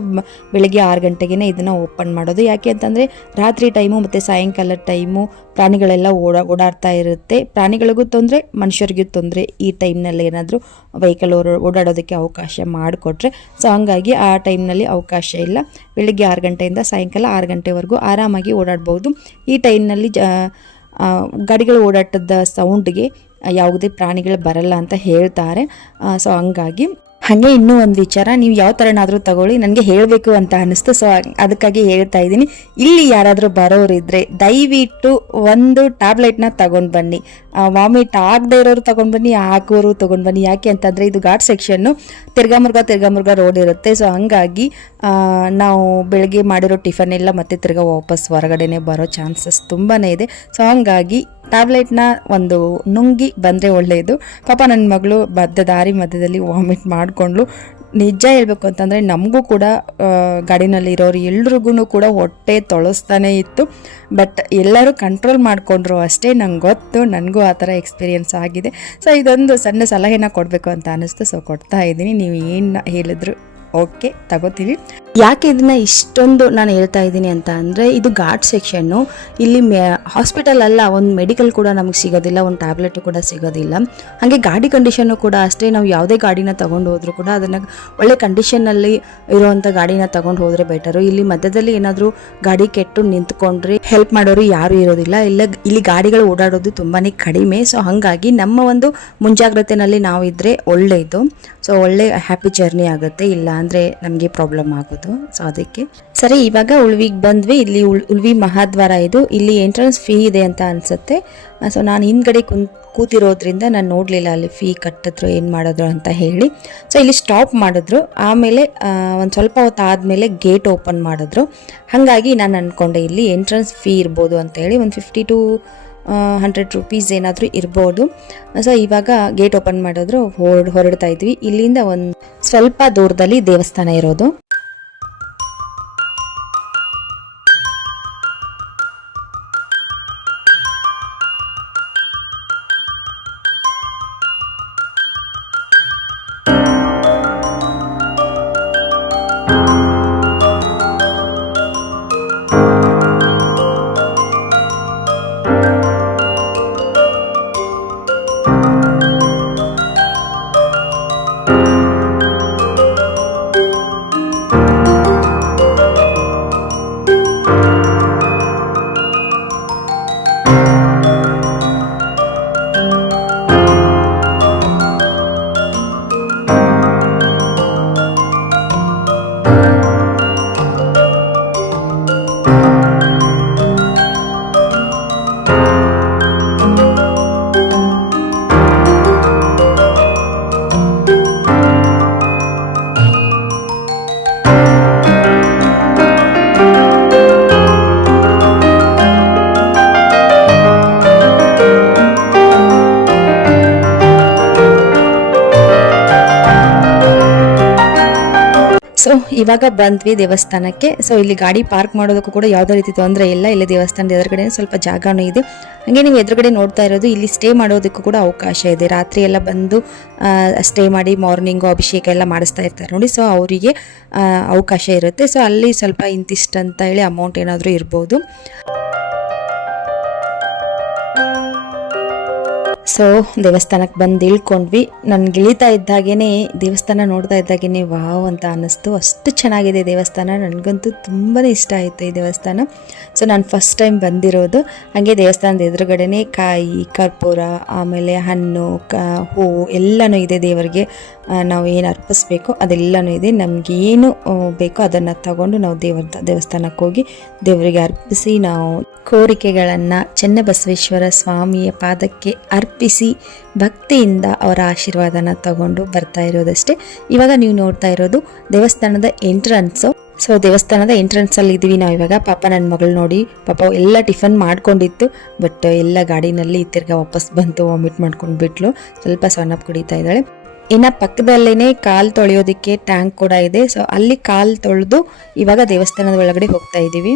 ಬೆಳಗ್ಗೆ 6 ಗಂಟೆಗೆ ಇದನ್ನು ಓಪನ್ ಮಾಡೋದು. ಯಾಕೆ ಅಂತಂದರೆ ರಾತ್ರಿ ಟೈಮು ಮತ್ತು ಸಾಯಂಕಾಲ ಟೈಮು ಪ್ರಾಣಿಗಳೆಲ್ಲ ಓಡಾಡ್ತಾ ಇರುತ್ತೆ. ಪ್ರಾಣಿಗಳಿಗೂ ತೊಂದರೆ, ಮನುಷ್ಯರಿಗೂ ತೊಂದರೆ. ಈ ಟೈಮ್ನಲ್ಲಿ ಏನಾದರೂ ವೆಹಿಕಲ್ ಓಡಾಡೋದಕ್ಕೆ ಅವಕಾಶ ಮಾಡಿಕೊಟ್ರೆ, ಸೊ ಹಂಗಾಗಿ ಆ ಟೈಮ್ನಲ್ಲಿ ಅವಕಾಶ ಇಲ್ಲ. ಬೆಳಿಗ್ಗೆ 6 ಗಂಟೆಯಿಂದ ಸಾಯಂಕಾಲ 6 ಗಂಟೆವರೆಗೂ ಆರಾಮಾಗಿ ಓಡಾಡ್ಬೋದು. ಈ ಟೈಮ್ನಲ್ಲಿ ಗಾಡಿಗಳು ಓಡಾಟದ ಸೌಂಡ್ಗೆ ಯಾವುದೇ ಪ್ರಾಣಿಗಳು ಬರಲ್ಲ ಅಂತ ಹೇಳ್ತಾರೆ. ಸೊ ಹಂಗಾಗಿ ಹಾಗೆ ಇನ್ನೂ ಒಂದು ವಿಚಾರ, ನೀವು ಯಾವ ಥರನಾದರೂ ತಗೊಳ್ಳಿ, ನನಗೆ ಹೇಳಬೇಕು ಅಂತ ಅನ್ನಿಸ್ತು. ಸೊ ಅದಕ್ಕಾಗಿ ಹೇಳ್ತಾ ಇದ್ದೀನಿ, ಇಲ್ಲಿ ಯಾರಾದರೂ ಬರೋರಿದ್ರೆ ದಯವಿಟ್ಟು ಒಂದು ಟ್ಯಾಬ್ಲೆಟ್ನ ತಗೊಂಡು ಬನ್ನಿ. ವಾಮಿಟ್ ಆಗದೆ ಇರೋರು ತೊಗೊಂಡು ಬನ್ನಿ, ಆಗೋರು ತೊಗೊಂಡು ಬನ್ನಿ. ಯಾಕೆ ಅಂತಂದರೆ ಇದು ಘಾಟ್ ಸೆಕ್ಷನ್ನು, ತಿರ್ಗಾಮುರ್ಗ ರೋಡ್ ಇರುತ್ತೆ. ಸೊ ಹಂಗಾಗಿ ನಾವು ಬೆಳಗ್ಗೆ ಮಾಡಿರೋ ಟಿಫನ್ ಎಲ್ಲ ಮತ್ತೆ ತಿರ್ಗಾ ವಾಪಸ್ ಹೊರಗಡೆನೆ ಬರೋ ಚಾನ್ಸಸ್ ತುಂಬಾ ಇದೆ. ಸೊ ಹಂಗಾಗಿ ಟ್ಯಾಬ್ಲೆಟ್ನ ಒಂದು ನುಂಗಿ ಬಂದರೆ ಒಳ್ಳೆಯದು. ಪಾಪ ನನ್ನ ಮಗಳು ದಾರಿ ಮಧ್ಯದಲ್ಲಿ ವಾಮಿಟ್ ಮಾಡಿಕೊಂಡ್ಲು. ನಿಜ ಹೇಳಬೇಕು ಅಂತಂದರೆ ನಮಗೂ ಕೂಡ ಗಾಡಿನಲ್ಲಿ ಇರೋರು ಎಲ್ರಿಗೂ ಕೂಡ ಹೊಟ್ಟೆ ತೊಳಸ್ತಾನೆ ಇತ್ತು. ಬಟ್ ಎಲ್ಲರೂ ಕಂಟ್ರೋಲ್ ಮಾಡಿಕೊಂಡ್ರು ಅಷ್ಟೇ. ನಂಗೆ ಗೊತ್ತು, ನನಗೂ ಆ ಥರ ಎಕ್ಸ್ಪೀರಿಯೆನ್ಸ್ ಆಗಿದೆ. ಸೊ ಇದೊಂದು ಸಣ್ಣ ಸಲಹೆನ ಕೊಡಬೇಕು ಅಂತ ಅನ್ನಿಸ್ತು. ಸೊ ಕೊಡ್ತಾ ಇದ್ದೀನಿ. ನೀವು ಏನು ಹೇಳಿದ್ರು ಓಕೆ ತಗೋತೀವಿ. ಯಾಕೆ ಇದನ್ನ ಇಷ್ಟೊಂದು ನಾನು ಹೇಳ್ತಾ ಇದ್ದೀನಿ ಅಂತ ಅಂದರೆ, ಇದು ಘಾಟ್ ಸೆಕ್ಷನ್ನು. ಇಲ್ಲಿ ಹಾಸ್ಪಿಟಲ್ ಅಲ್ಲ, ಒಂದು ಮೆಡಿಕಲ್ ಕೂಡ ನಮಗೆ ಸಿಗೋದಿಲ್ಲ, ಒಂದು ಟ್ಯಾಬ್ಲೆಟ್ ಕೂಡ ಸಿಗೋದಿಲ್ಲ. ಹಾಗೆ ಗಾಡಿ ಕಂಡೀಷನ್ನು ಕೂಡ ಅಷ್ಟೇ. ನಾವು ಯಾವುದೇ ಗಾಡಿನ ತೊಗೊಂಡು ಹೋದರೂ ಕೂಡ ಅದನ್ನು ಒಳ್ಳೆ ಕಂಡೀಷನ್ನಲ್ಲಿ ಇರುವಂಥ ಗಾಡಿನ ತೊಗೊಂಡು ಹೋದರೆ ಬೆಟರು. ಇಲ್ಲಿ ಮಧ್ಯದಲ್ಲಿ ಏನಾದರೂ ಗಾಡಿ ಕೆಟ್ಟು ನಿಂತ್ಕೊಂಡ್ರೆ ಹೆಲ್ಪ್ ಮಾಡೋರು ಯಾರೂ ಇರೋದಿಲ್ಲ. ಇಲ್ಲಿ ಗಾಡಿಗಳು ಓಡಾಡೋದು ತುಂಬಾ ಕಡಿಮೆ. ಸೊ ಹಾಗಾಗಿ ನಮ್ಮ ಒಂದು ಮುಂಜಾಗ್ರತೆಯಲ್ಲಿ ನಾವು ಇದ್ದರೆ ಒಳ್ಳೆಯದು. ಸೊ ಒಳ್ಳೆ ಹ್ಯಾಪಿ ಜರ್ನಿ ಆಗುತ್ತೆ. ಇಲ್ಲ ಅಂದರೆ ನಮಗೆ ಪ್ರಾಬ್ಲಮ್ ಆಗೋದು. ಸೊ ಅದಕ್ಕೆ ಸರಿ, ಇವಾಗ ಉಳ್ವಿಗೆ ಬಂದ್ವಿ. ಇಲ್ಲಿ ಉಳ್ವಿ ಮಹಾದ್ವಾರ ಇದು. ಇಲ್ಲಿ ಎಂಟ್ರೆನ್ಸ್ ಫೀ ಇದೆ ಅಂತ ಅನಿಸುತ್ತೆ. ಸೊ ನಾನು ಹಿಂದ್ಗಡೆ ಕೂತಿರೋದ್ರಿಂದ ನಾನು ನೋಡಲಿಲ್ಲ ಅಲ್ಲಿ ಫೀ ಕಟ್ಟಿದ್ರು ಏನು ಮಾಡಿದ್ರು ಅಂತ ಹೇಳಿ. ಸೊ ಇಲ್ಲಿ ಸ್ಟಾಪ್ ಮಾಡಿದ್ರು. ಆಮೇಲೆ ಒಂದು ಸ್ವಲ್ಪ ಹೊತ್ತು ಆದಮೇಲೆ ಗೇಟ್ ಓಪನ್ ಮಾಡಿದ್ರು. ಹಾಗಾಗಿ ನಾನು ಅಂದ್ಕೊಂಡೆ ಇಲ್ಲಿ ಎಂಟ್ರೆನ್ಸ್ ಫೀ ಇರ್ಬೋದು ಅಂತ ಹೇಳಿ. ಒಂದು 50 to 100 ರೂಪೀಸ್ ಏನಾದರೂ ಇರ್ಬೋದು. ಸೊ ಇವಾಗ ಗೇಟ್ ಓಪನ್ ಮಾಡಿದ್ರು, ಹೊರಡ್ತಾ ಇದ್ವಿ. ಇಲ್ಲಿಂದ ಒಂದು ಸ್ವಲ್ಪ ದೂರದಲ್ಲಿ ದೇವಸ್ಥಾನ ಇರೋದು. ಸೊ ಇವಾಗ ಬಂದ್ವಿ ದೇವಸ್ಥಾನಕ್ಕೆ. ಸೊ ಇಲ್ಲಿ ಗಾಡಿ ಪಾರ್ಕ್ ಮಾಡೋದಕ್ಕೂ ಕೂಡ ಯಾವುದೇ ರೀತಿ ತೊಂದರೆ ಇಲ್ಲ. ಇಲ್ಲಿ ದೇವಸ್ಥಾನದ ಎದುರುಗಡೆ ಸ್ವಲ್ಪ ಜಾಗನೂ ಇದೆ. ಹಾಗೆ ನೀವು ಎದುರುಗಡೆ ನೋಡ್ತಾ ಇರೋದು, ಇಲ್ಲಿ ಸ್ಟೇ ಮಾಡೋದಕ್ಕೂ ಕೂಡ ಅವಕಾಶ ಇದೆ. ರಾತ್ರಿ ಎಲ್ಲ ಬಂದು ಸ್ಟೇ ಮಾಡಿ ಮಾರ್ನಿಂಗು ಅಭಿಷೇಕ ಎಲ್ಲ ಮಾಡಿಸ್ತಾ ಇರ್ತಾರೆ ನೋಡಿ. ಸೊ ಅವರಿಗೆ ಅವಕಾಶ ಇರುತ್ತೆ. ಸೊ ಅಲ್ಲಿ ಸ್ವಲ್ಪ ಇಂತಿಷ್ಟು ಅಂತ ಹೇಳಿ ಅಮೌಂಟ್ ಏನಾದರೂ ಇರ್ಬೋದು. ಸೊ ದೇವಸ್ಥಾನಕ್ಕೆ ಬಂದು ಇಳ್ಕೊಂಡ್ವಿ. ನನ್ಗೆ ಇಳಿತಾ ಇದ್ದಾಗೇನೆ ದೇವಸ್ಥಾನ ನೋಡ್ತಾ ಇದ್ದಾಗೇನೆ ವಾವ್ ಅಂತ ಅನ್ನಿಸ್ತು. ಅಷ್ಟು ಚೆನ್ನಾಗಿದೆ ದೇವಸ್ಥಾನ. ನನಗಂತೂ ತುಂಬಾ ಇಷ್ಟ ಆಯಿತು ಈ ದೇವಸ್ಥಾನ. ಸೊ ನಾನು ಫಸ್ಟ್ ಟೈಮ್ ಬಂದಿರೋದು. ಹಾಗೆ ದೇವಸ್ಥಾನದ ಎದುರುಗಡೆನೆ ಕಾಯಿ, ಕರ್ಪೂರ, ಆಮೇಲೆ ಹಣ್ಣು, ಹೂವು ಎಲ್ಲನೂ ಇದೆ. ದೇವರಿಗೆ ನಾವು ಏನು ಅರ್ಪಿಸ್ಬೇಕು ಅದೆಲ್ಲನೂ ಇದೆ. ನಮಗೇನು ಬೇಕೋ ಅದನ್ನು ತಗೊಂಡು ನಾವು ದೇವಸ್ಥಾನಕ್ಕೆ ಹೋಗಿ ದೇವರಿಗೆ ಅರ್ಪಿಸಿ ನಾವು ಕೋರಿಕೆಗಳನ್ನು ಚೆನ್ನಬಸವೇಶ್ವರ ಸ್ವಾಮಿಯ ಪಾದಕ್ಕೆ ಅರ್ಪಿಸಿ ಭಕ್ತಿಯಿಂದ ಅವರ ಆಶೀರ್ವಾದನ ತಗೊಂಡು ಬರ್ತಾ ಇರೋದಷ್ಟೇ. ಇವಾಗ ನೀವು ನೋಡ್ತಾ ಇರೋದು ದೇವಸ್ಥಾನದ ಎಂಟ್ರನ್ಸು. ಸೊ ದೇವಸ್ಥಾನದ ಎಂಟ್ರೆನ್ಸಲ್ಲಿ ಇದ್ದೀವಿ ನಾವು ಇವಾಗ. ಪಾಪ ನನ್ನ ಮಗಳು ನೋಡಿ, ಪಾಪ ಎಲ್ಲ ಟಿಫನ್ ಮಾಡ್ಕೊಂಡಿತ್ತು, ಬಟ್ ಎಲ್ಲ ಗಾಡಿನಲ್ಲಿ ತಿರ್ಗಾ ವಾಪಸ್ ಬಂತು, ವಾಮಿಟ್ ಮಾಡ್ಕೊಂಡು ಬಿಟ್ಲು. ಸ್ವಲ್ಪ ಸೊನ್ನಪ್ ಕುಡಿತಾ ಇದ್ದಾಳೆ. ಇನ್ನು ಪಕ್ಕದಲ್ಲೇ ಕಾಲು ತೊಳೆಯೋದಕ್ಕೆ ಟ್ಯಾಂಕ್ ಕೂಡ ಇದೆ. ಸೊ ಅಲ್ಲಿ ಕಾಲು ತೊಳೆದು ಇವಾಗ ದೇವಸ್ಥಾನದ ಒಳಗಡೆ ಹೋಗ್ತಾ ಇದ್ದೀವಿ.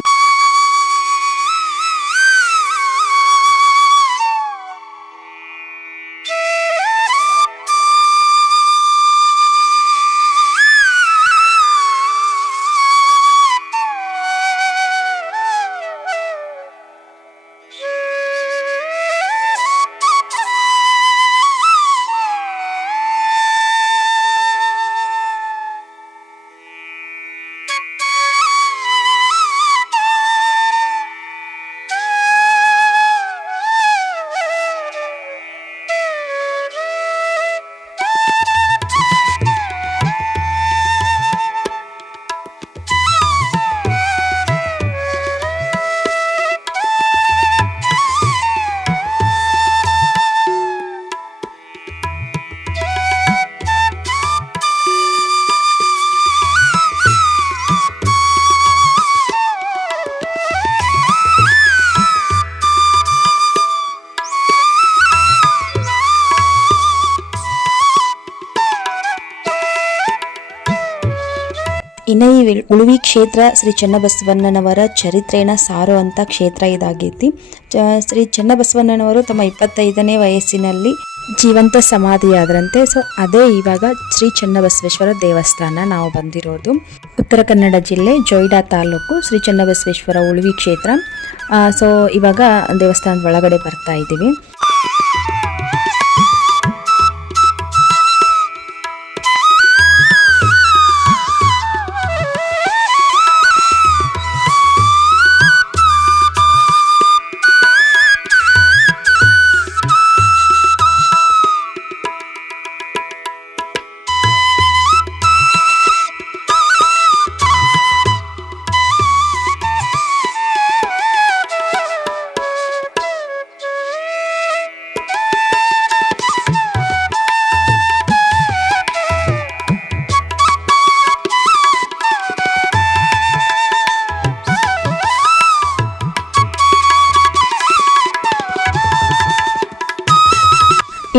ಇನ್ನು ಈ ಉಳುವಿ ಕ್ಷೇತ್ರ ಶ್ರೀ ಚನ್ನಬಸವಣ್ಣನವರ ಚರಿತ್ರೆಯನ್ನು ಸಾರುವಂಥ ಕ್ಷೇತ್ರ ಇದಾಗೈತಿ. ಶ್ರೀ ಚನ್ನಬಸವಣ್ಣನವರು ತಮ್ಮ 25ನೇ ವಯಸ್ಸಿನಲ್ಲಿ ಜೀವಂತ ಸಮಾಧಿಯಾದ್ರಂತೆ. ಸೊ ಅದೇ ಇವಾಗ ಶ್ರೀ ಚನ್ನಬಸವೇಶ್ವರ ದೇವಸ್ಥಾನ ನಾವು ಬಂದಿರೋದು. ಉತ್ತರ ಕನ್ನಡ ಜಿಲ್ಲೆ ಜೊಯ್ಡಾ ತಾಲೂಕು ಶ್ರೀ ಚನ್ನಬಸವೇಶ್ವರ ಉಳುವಿ ಕ್ಷೇತ್ರ. ಸೊ ಇವಾಗ ದೇವಸ್ಥಾನದ ಒಳಗಡೆ ಬರ್ತಾ ಇದ್ದೀವಿ.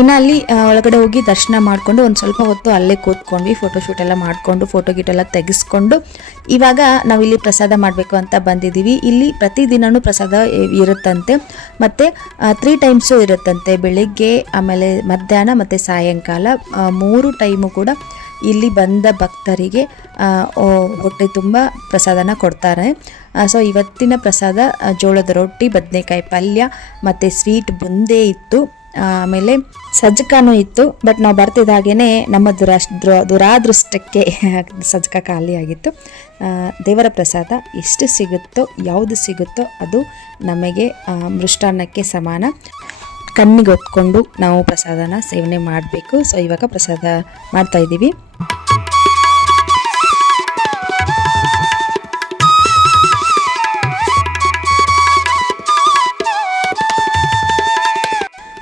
ಇನ್ನು ಅಲ್ಲಿ ಒಳಗಡೆ ಹೋಗಿ ದರ್ಶನ ಮಾಡಿಕೊಂಡು ಒಂದು ಸ್ವಲ್ಪ ಹೊತ್ತು ಅಲ್ಲೇ ಕೂತ್ಕೊಂಡ್ವಿ. ಫೋಟೋಶೂಟ್ ಎಲ್ಲ ಮಾಡಿಕೊಂಡು ಫೋಟೋ ಗಿಟೆಲ್ಲ ತೆಗೆಸ್ಕೊಂಡು ಇವಾಗ ನಾವಿಲ್ಲಿ ಪ್ರಸಾದ ಮಾಡಬೇಕು ಅಂತ ಬಂದಿದ್ದೀವಿ. ಇಲ್ಲಿ ಪ್ರತಿದಿನವೂ ಪ್ರಸಾದ ಇರುತ್ತಂತೆ, ಮತ್ತು 3 ಟೈಮ್ಸು ಇರುತ್ತಂತೆ. ಬೆಳಿಗ್ಗೆ, ಆಮೇಲೆ ಮಧ್ಯಾಹ್ನ ಮತ್ತು ಸಾಯಂಕಾಲ 3 ಟೈಮು ಕೂಡ ಇಲ್ಲಿ ಬಂದ ಭಕ್ತರಿಗೆ ಹೊಟ್ಟೆ ತುಂಬ ಪ್ರಸಾದನ ಕೊಡ್ತಾರೆ. ಸೊ ಇವತ್ತಿನ ಪ್ರಸಾದ ಜೋಳದ ರೊಟ್ಟಿ, ಬದನೆಕಾಯಿ ಪಲ್ಯ ಮತ್ತು ಸ್ವೀಟ್ ಬುಂದೆ ಇತ್ತು, ಆಮೇಲೆ ಸಜ್ಜಕಾನೂ ಇತ್ತು. ಬಟ್ ನಾವು ಬರ್ತಿದ್ದಾಗೇನೆ ನಮ್ಮ ದುರಾದೃಷ್ಟಕ್ಕೆ ಸಜ್ಜಕ ಖಾಲಿ ಆಗಿತ್ತು. ದೇವರ ಪ್ರಸಾದ ಎಷ್ಟು ಸಿಗುತ್ತೋ, ಯಾವುದು ಸಿಗುತ್ತೋ ಅದು ನಮಗೆ ಮೃಷ್ಟಾನ್ನಕ್ಕೆ ಸಮಾನ. ಕಣ್ಣಿಗೆ ಹೊತ್ಕೊಂಡು ನಾವು ಪ್ರಸಾದನ ಸೇವನೆ ಮಾಡಬೇಕು. ಸೊ ಇವಾಗ ಪ್ರಸಾದ ಮಾಡ್ತಾ ಇದ್ದೀವಿ.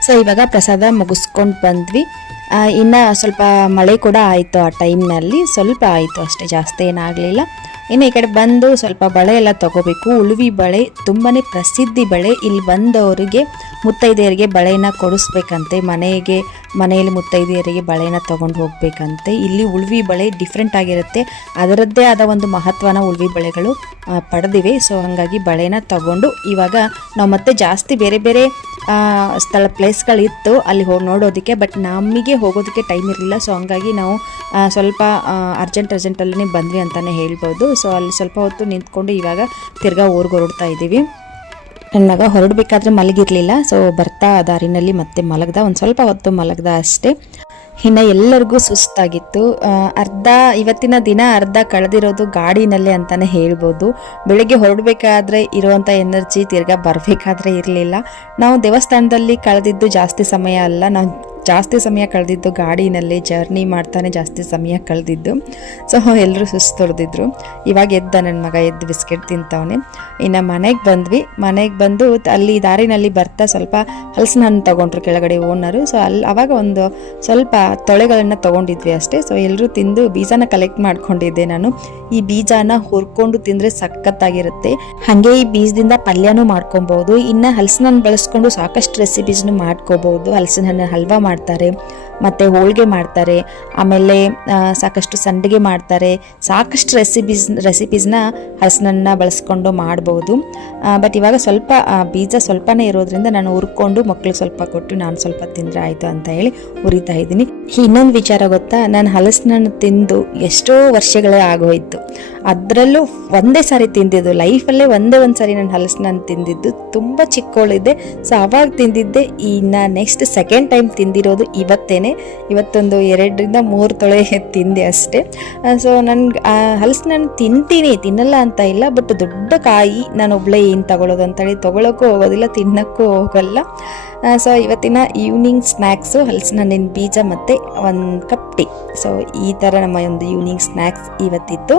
ಸೊ ಇವಾಗ ಪ್ರಸಾದ ಮುಗಿಸ್ಕೊಂಡು ಬಂದ್ವಿ. ಇನ್ನು ಸ್ವಲ್ಪ ಮಳೆ ಕೂಡ ಆಯಿತು. ಆ ಟೈಮ್ನಲ್ಲಿ ಸ್ವಲ್ಪ ಆಯಿತು ಅಷ್ಟೇ, ಜಾಸ್ತಿ ಏನಾಗಲಿಲ್ಲ. ಇನ್ನು ಈ ಕಡೆ ಬಂದು ಸ್ವಲ್ಪ ಬಳೆ ಎಲ್ಲ ತಗೋಬೇಕು. ಉಳುವಿ ಬಳೆ ತುಂಬಾ ಪ್ರಸಿದ್ಧಿ ಬಳೆ. ಇಲ್ಲಿ ಬಂದವರಿಗೆ ಮುತ್ತೈದೆಯರಿಗೆ ಬಳೆನ ಕೊಡಿಸ್ಬೇಕಂತೆ. ಮನೆಯಲ್ಲಿ ಮುತ್ತೈದೆಯರಿಗೆ ಬಳೆನ ತೊಗೊಂಡು ಹೋಗ್ಬೇಕಂತೆ. ಇಲ್ಲಿ ಉಳುವಿ ಬಳೆ ಡಿಫ್ರೆಂಟ್ ಆಗಿರುತ್ತೆ, ಅದರದ್ದೇ ಆದ ಒಂದು ಮಹತ್ವನ ಉಳುವಿ ಬಳೆಗಳು ಪಡೆದಿವೆ. ಸೊ ಹಾಗಾಗಿ ಬಳೆನ ತಗೊಂಡು ಇವಾಗ ನಾವು ಮತ್ತೆ ಜಾಸ್ತಿ ಬೇರೆ ಬೇರೆ ಪ್ಲೇಸ್ಗಳಿತ್ತು ಅಲ್ಲಿ ನೋಡೋದಕ್ಕೆ. ಬಟ್ ನಮಗೆ ಹೋಗೋದಕ್ಕೆ ಟೈಮ್ ಇರಲಿಲ್ಲ. ಸೊ ಹಂಗಾಗಿ ನಾವು ಸ್ವಲ್ಪ ಅರ್ಜೆಂಟಲ್ಲೇ ಬಂದ್ವಿ ಅಂತಲೇ ಹೇಳ್ಬೋದು. ಸೊ ಅಲ್ಲಿ ಸ್ವಲ್ಪ ಹೊತ್ತು ನಿಂತ್ಕೊಂಡು ಇವಾಗ ತಿರ್ಗಾ ಊರಿಗೆ ಹೊರಡ್ತಾ ಇದ್ದೀವಿ. ನನ್ನ ಮಗ ಹೊರಡಬೇಕಾದ್ರೆ ಮಲಗಿರಲಿಲ್ಲ. ಸೊ ಬರ್ತಾ ದಾರಿನಲ್ಲಿ ಮತ್ತೆ ಮಲಗ್ದ, ಒಂದು ಸ್ವಲ್ಪ ಹೊತ್ತು ಮಲಗ್ದ ಅಷ್ಟೇ. ಇನ್ನು ಎಲ್ಲರಿಗೂ ಸುಸ್ತಾಗಿತ್ತು. ಇವತ್ತಿನ ದಿನ ಅರ್ಧ ಕಳೆದಿರೋದು ಗಾಡಿನಲ್ಲೇ ಅಂತಲೇ ಹೇಳ್ಬೋದು. ಬೆಳಗ್ಗೆ ಹೊರಡಬೇಕಾದ್ರೆ ಇರುವಂಥ ಎನರ್ಜಿ ತಿರ್ಗಾ ಬರಬೇಕಾದ್ರೆ ಇರಲಿಲ್ಲ. ನಾವು ದೇವಸ್ಥಾನದಲ್ಲಿ ಕಳೆದಿದ್ದು ಜಾಸ್ತಿ ಸಮಯ ಅಲ್ಲ, ನಾವು ಜಾಸ್ತಿ ಸಮಯ ಕಳೆದಿದ್ದು ಗಾಡಿನಲ್ಲಿ ಜರ್ನಿ ಮಾಡ್ತಾನೆ ಜಾಸ್ತಿ ಸಮಯ ಕಳೆದಿದ್ದು. ಸೊ ಎಲ್ಲರೂ ಸುಸ್ತೊಡೆದಿದ್ರು. ಇವಾಗ ಎದ್ದ ನನ್ನ ಮಗ ಎದ್ದು ಬಿಸ್ಕೆಟ್ ತಿಂತವನೆ. ಇನ್ನು ಮನೆಗೆ ಬಂದ್ವಿ. ಮನೆಗೆ ಬಂದು ಅಲ್ಲಿ ದಾರಿನಲ್ಲಿ ಬರ್ತಾ ಸ್ವಲ್ಪ ಹಲಸಿನ ಹಣ್ಣು ತೊಗೊಂಡ್ರು ಕೆಳಗಡೆ ಓನರು. ಸೊ ಅವಾಗ ಒಂದು ಸ್ವಲ್ಪ ತೊಳೆಗಳನ್ನು ತೊಗೊಂಡಿದ್ವಿ ಅಷ್ಟೇ. ಸೊ ಎಲ್ಲರೂ ತಿಂದು ಬೀಜನ ಕಲೆಕ್ಟ್ ಮಾಡ್ಕೊಂಡಿದ್ದೆ ನಾನು. ಈ ಬೀಜನ ಹುರ್ಕೊಂಡು ತಿಂದರೆ ಸಖತ್ತಾಗಿರುತ್ತೆ. ಹಾಗೆ ಈ ಬೀಜದಿಂದ ಪಲ್ಯನೂ ಮಾಡ್ಕೊಬೋದು. ಇನ್ನು ಹಲಸಿನ ಹಣ್ಣು ಬಳಸ್ಕೊಂಡು ಸಾಕಷ್ಟು ರೆಸಿಪೀಸ್ನು ಮಾಡ್ಕೋಬಹುದು. ಹಲಸಿನ ಹಣ್ಣು ಹಲ್ವಾ ಮಾಡ್ತಾರೆ, ಮತ್ತು ಹೋಳಿಗೆ ಮಾಡ್ತಾರೆ, ಆಮೇಲೆ ಸಾಕಷ್ಟು ಸಂಡಿಗೆ ಮಾಡ್ತಾರೆ. ಸಾಕಷ್ಟು ರೆಸಿಪೀಸ್ನ ಹಲಸಿನನ್ನ ಬಳಸ್ಕೊಂಡು ಮಾಡ್ಬೋದು. ಬಟ್ ಇವಾಗ ಸ್ವಲ್ಪ ಬೀಜ ಸ್ವಲ್ಪನೇ ಇರೋದ್ರಿಂದ ನಾನು ಹುರ್ಕೊಂಡು ಮಕ್ಕಳು ಸ್ವಲ್ಪ ಕೊಟ್ಟು ನಾನು ಸ್ವಲ್ಪ ತಿಂದರೆ ಆಯಿತು ಅಂತ ಹೇಳಿ ಹುರಿತಾ ಇದ್ದೀನಿ. ಇನ್ನೊಂದು ವಿಚಾರ ಗೊತ್ತಾ, ನಾನು ಹಲಸಿನಣ್ಣು ತಿಂದು ಎಷ್ಟೋ ವರ್ಷಗಳೇ ಆಗೋಯ್ತು. ಅದರಲ್ಲೂ ಒಂದೇ ಸಾರಿ ತಿಂದಿದ್ದು, ಲೈಫಲ್ಲೇ ಒಂದೇ ಒಂದು ಸಾರಿ ನಾನು ಹಲಸಿನಣ್ಣು ತಿಂದಿದ್ದು. ತುಂಬ ಚಿಕ್ಕವಳಿದ್ದೆ. ಸೊ ಅವಾಗ ತಿಂದಿದ್ದೆ. ಇನ್ನು ನೆಕ್ಸ್ಟ್ ಸೆಕೆಂಡ್ ಟೈಮ್ ತಿಂದಿರೋದು ಇವತ್ತೇನೆ. ಇವತ್ತೊಂದು 2-3 ತೊಳೆ ತಿಂದೆ ಅಷ್ಟೇ. ಸೊ ನನ್ಗೆ ಹಲಸಿನಣ್ಣು ತಿನ್ನಲ್ಲ ಅಂತ ಇಲ್ಲ, ಬಟ್ ದೊಡ್ಡ ಕಾಯಿ ನಾನು ಒಬ್ಳೆ ಏನು ತಗೊಳ್ಳೋದು ಅಂತೇಳಿ ತೊಗೊಳಕ್ಕೂ ಹೋಗೋದಿಲ್ಲ, ತಿನ್ನೋಕ್ಕೂ ಹೋಗಲ್ಲ. ಸೊ ಇವತ್ತಿನ ಈವ್ನಿಂಗ್ ಸ್ನ್ಯಾಕ್ಸು ಹಲಸಿನಣ್ಣಿನ ಬೀಜ ಮತ್ತು 1 ಕಪ್ ಟೀ. ಸೊ ಈ ಥರ ನಮ್ಮ ಒಂದು ಈವ್ನಿಂಗ್ ಸ್ನ್ಯಾಕ್ಸ್ ಇವತ್ತಿತ್ತು.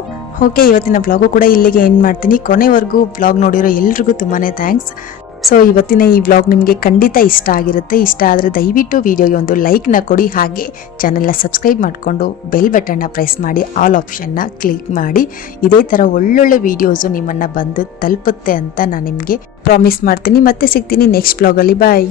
ಓಕೆ, ಇವತ್ತಿನ ವ್ಲಾಗು ಕೂಡ ಇಲ್ಲಿಗೆ ಎಂಡ್ ಮಾಡ್ತೀನಿ. ಕೊನೆವರೆಗೂ ವ್ಲಾಗ್ ನೋಡಿರೋ ಎಲ್ರಿಗೂ ತುಂಬಾ ಥ್ಯಾಂಕ್ಸ್. ಸೊ ಇವತ್ತಿನ ಈ ವ್ಲಾಗ್ ನಿಮಗೆ ಖಂಡಿತ ಇಷ್ಟ ಆಗಿರುತ್ತೆ. ಇಷ್ಟ ಆದರೆ ದಯವಿಟ್ಟು ವಿಡಿಯೋಗೆ ಒಂದು ಲೈಕ್ನ ಕೊಡಿ. ಹಾಗೆ ಚಾನೆಲ್ನ ಸಬ್ಸ್ಕ್ರೈಬ್ ಮಾಡಿಕೊಂಡು ಬೆಲ್ ಬಟನ್ನ ಪ್ರೆಸ್ ಮಾಡಿ ಆಲ್ ಆಪ್ಷನ್ನ ಕ್ಲಿಕ್ ಮಾಡಿ. ಇದೇ ಥರ ಒಳ್ಳೊಳ್ಳೆ ವೀಡಿಯೋಸು ನಿಮ್ಮನ್ನು ಬಂದು ತಲುಪುತ್ತೆ ಅಂತ ನಾನು ನಿಮಗೆ ಪ್ರಾಮಿಸ್ ಮಾಡ್ತೀನಿ. ಮತ್ತೆ ಸಿಗ್ತೀನಿ ನೆಕ್ಸ್ಟ್ ವ್ಲಾಗಲ್ಲಿ. ಬಾಯ್.